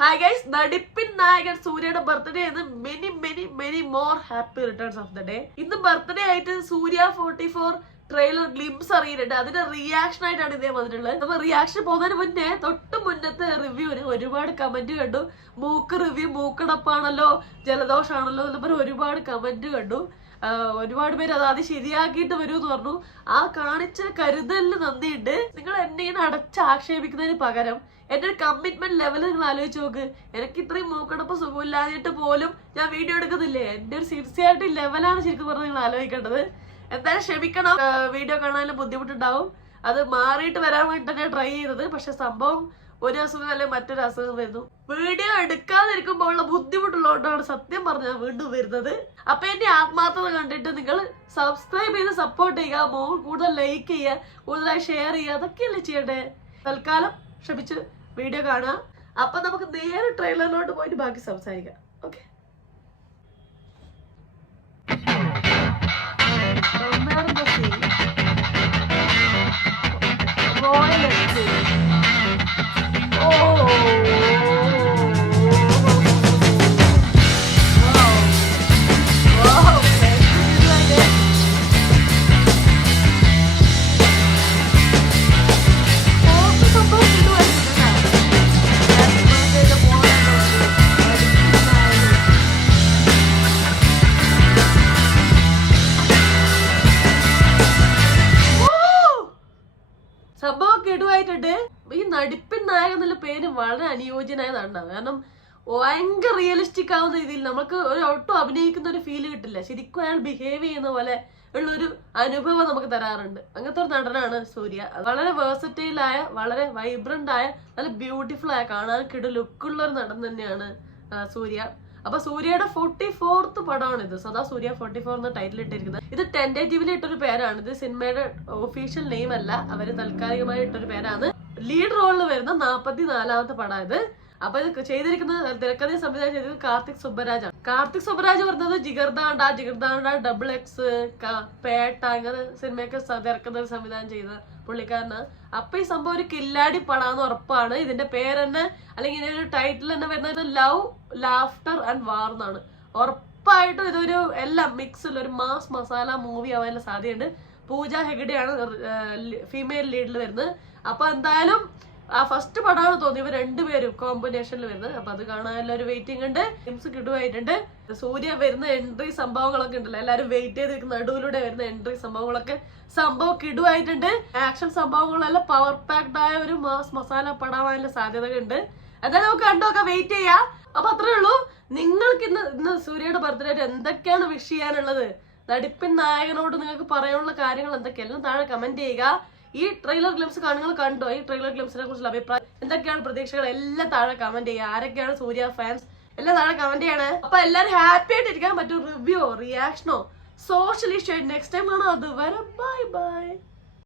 Hi guys, നടിപ്പിൻ നായകൻ സൂര്യയുടെ birthday ആണ്. Many more happy returns of the day. ഇന്ന് ബർത്ത്ഡേ ആയിട്ട് സൂര്യ 44 ട്രെയിലർ ഗ്ലിംസ് അറിയുന്നുണ്ട്. അതിന്റെ റിയാക്ഷൻ ആയിട്ടാണ് ഇതേ വന്നിട്ടുള്ളത്. നമ്മൾ റിയാക്ഷൻ പോകുന്നതിന് മുന്നേ തൊട്ട് മുന്നത്തെ റിവ്യൂവിന് ഒരുപാട് കമന്റ് കണ്ടു. മൂക്ക് റിവ്യൂ മൂക്കടപ്പാണല്ലോ, ജലദോഷാണല്ലോ എന്ന് പറഞ്ഞ് ഒരുപാട് കമന്റ് കണ്ടു. ഒരുപാട് പേര് അത് ശരിയാക്കിയിട്ട് വരുമെന്ന് പറഞ്ഞു. ആ കാണിച്ച കരുതലിന് നന്ദിയുണ്ട്. നിങ്ങൾ എന്നെ ഇങ്ങനെ അടച്ച് ആക്ഷേപിക്കുന്നതിന് പകരം എന്റെ ഒരു കമ്മിറ്റ്മെന്റ് ലെവൽ നിങ്ങൾ ആലോചിച്ച് നോക്ക്. എനിക്ക് ഇത്രയും മൂക്കടപ്പ് സുഖമില്ലാഞ്ഞിട്ട് പോലും ഞാൻ വീഡിയോ എടുക്കുന്നില്ലേ. എന്റെ ഒരു സിൻസിയറിറ്റി ലെവലാണ് ശരിക്കും പറഞ്ഞാൽ നിങ്ങൾ ആലോചിക്കേണ്ടത്. എന്തായാലും ക്ഷമിക്കണം, വീഡിയോ കാണാനും ബുദ്ധിമുട്ടുണ്ടാവും. അത് മാറിയിട്ട് വരാൻ വേണ്ടിയിട്ടാണ് ഞാൻ ട്രൈ ചെയ്തത്. പക്ഷെ സംഭവം ഒരു അസുഖം അല്ലെങ്കിൽ മറ്റൊരു അസുഖം വരുന്നു. വീഡിയോ എടുക്കാതിരിക്കുമ്പോൾ ഉള്ള ബുദ്ധിമുട്ടുള്ളതുകൊണ്ടാണ് സത്യം പറഞ്ഞാൽ വീണ്ടും വരുന്നത്. അപ്പൊ എന്റെ ആത്മാർത്ഥത കണ്ടിട്ട് നിങ്ങൾ സബ്സ്ക്രൈബ് ചെയ്ത് സപ്പോർട്ട് ചെയ്യുക, കൂടുതൽ ലൈക്ക് ചെയ്യുക, കൂടുതലായി ഷെയർ ചെയ്യുക, അതൊക്കെയല്ലേ ചെയ്യണ്ടേ. തൽക്കാലം ക്ഷമിച്ച് വീഡിയോ കാണുക. അപ്പൊ നമുക്ക് നേരെ ട്രെയിലറിലോട്ട് പോയിട്ട് ബാക്കി സംസാരിക്കാം. ഓക്കെ. സംഭവം കെടുവായിട്ടുണ്ട്. ഈ നടിപ്പിൻ നായകൻ എന്നുള്ള പേര് വളരെ അനുയോജ്യനായതാണ്. കാരണം ഭയങ്കര റിയലിസ്റ്റിക് ആവുന്ന രീതിയിൽ നമുക്ക് ഒരു ഒട്ടും അഭിനയിക്കുന്ന ഒരു ഫീല് കിട്ടില്ല. ശരിക്കും അയാൾ ബിഹേവ് ചെയ്യുന്ന പോലെ ഉള്ളൊരു അനുഭവം നമുക്ക് തരാറുണ്ട്. അങ്ങനത്തെ ഒരു നടനാണ് സൂര്യ. വളരെ വേഴ്സറ്റൈൽ ആയ, വളരെ വൈബ്രന്റ് ആയ, നല്ല ബ്യൂട്ടിഫുൾ ആയ, കാണാൻ കിട ലുക്കുള്ള ഒരു നടൻ തന്നെയാണ് സൂര്യ. അപ്പൊ സൂര്യയുടെ 44th പടമാണ് ഇത്. സദാ സൂര്യ 44 എന്ന ടൈറ്റിൽ ഇട്ടിരിക്കുന്നത്. ഇത് ടെന്റേറ്റീവ്ലി ഇട്ടൊരു പേരാണ്. ഇത് സിനിമയുടെ ഒഫീഷ്യൽ നെയിം അല്ല, അവര് താൽക്കാലികമായി ഇട്ടൊരു പേരാണ്. ലീഡ് റോളിൽ വരുന്ന 44ാമത്തെ പടം ഇത്. അപ്പൊ ഇത് ചെയ്തിരിക്കുന്നത്, തിരക്കഥയും സംവിധാനം ചെയ്തത് കാർത്തിക് സുബ്ബരാജാണ്. കാർത്തിക് സുബ്ബരാജ് പറഞ്ഞത് ജിഗർദാണ്ട, XX, പേട്ട ഇങ്ങനെ സിനിമയൊക്കെ തിരക്കഥ സംവിധാനം ചെയ്ത പുള്ളിക്കാരനാണ്. അപ്പൊ ഈ സംഭവം ഒരു കില്ലാടി പടാന്ന് ഉറപ്പാണ്. ഇതിന്റെ പേര് തന്നെ, അല്ലെങ്കിൽ ഇതിന്റെ ഒരു ടൈറ്റിൽ തന്നെ വരുന്നത് ലവ്, ലാഫ്റ്റർ ആൻഡ് വാർ എന്നാണ്. ഉറപ്പായിട്ടും ഇതൊരു എല്ലാം മിക്സിൽ ഒരു മാസ് മസാല മൂവി ആവാനുള്ള സാധ്യതയുണ്ട്. പൂജ ഹെഗ്ഡെയാണ് ഫീമെയിൽ ലീഡിൽ വരുന്നത്. അപ്പൊ എന്തായാലും ആ ഫസ്റ്റ് പടമാണ് തോന്നി ഇവർ രണ്ടുപേരും കോമ്പിനേഷനിൽ വരുന്നത്. അപ്പൊ അത് കാണാനുള്ള ഒരു വെയിറ്റിംഗ് ഉണ്ട്. ഗെയിംസ് കിടുവായിട്ടുണ്ട്. സൂര്യ വരുന്ന എൻട്രി സംഭവങ്ങളൊക്കെ ഉണ്ടല്ലോ, എല്ലാരും വെയിറ്റ് ചെയ്തിരിക്കുന്ന നടുവിലൂടെ വരുന്ന എൻട്രി സംഭവങ്ങളൊക്കെ സംഭവം കിടുവായിട്ടുണ്ട്. ആക്ഷൻ സംഭവങ്ങളെല്ലാം പവർ പാക്ഡ് ആയ ഒരു മാസ് മസാല പടാവാനുള്ള സാധ്യതകളുണ്ട്. എന്തായാലും നമുക്ക് കണ്ടോക്കെ വെയിറ്റ് ചെയ്യാം. അപ്പൊ അത്രേ ഉള്ളൂ. നിങ്ങൾക്ക് ഇന്ന് സൂര്യയുടെ ബർത്ത്ഡേ ആയിട്ട് എന്തൊക്കെയാണ് വിഷ് ചെയ്യാനുള്ളത്, നടിപ്പിൻ നായകനോട് നിങ്ങൾക്ക് പറയാനുള്ള കാര്യങ്ങൾ എന്തൊക്കെയെല്ലാം താഴെ കമന്റ് ചെയ്യുക. ഈ ട്രെയിലർ ഗ്ലിംസ് കാണുകൾ കണ്ടോ? ഈ ട്രെയിലർ ഗ്ലിംസിനെ കുറിച്ചുള്ള അഭിപ്രായം എന്തൊക്കെയാണ്, പ്രതീക്ഷകൾ എല്ലാം താഴെ കമന്റ് ചെയ്യുക. ആരൊക്കെയാണ് സൂര്യ ഫാൻസ് എല്ലാം താഴെ കമന്റ് ചെയ്യണേ. അപ്പൊ എല്ലാരും ഹാപ്പി ആയിട്ട് ഇരിക്കാൻ പറ്റും. റിവ്യൂ, റിയാക്ഷനോ, സോഷ്യൽ ഇഷ്യൂ നെക്സ്റ്റ് ടൈം കാണാം. അതുവരെ ബൈ ബൈ.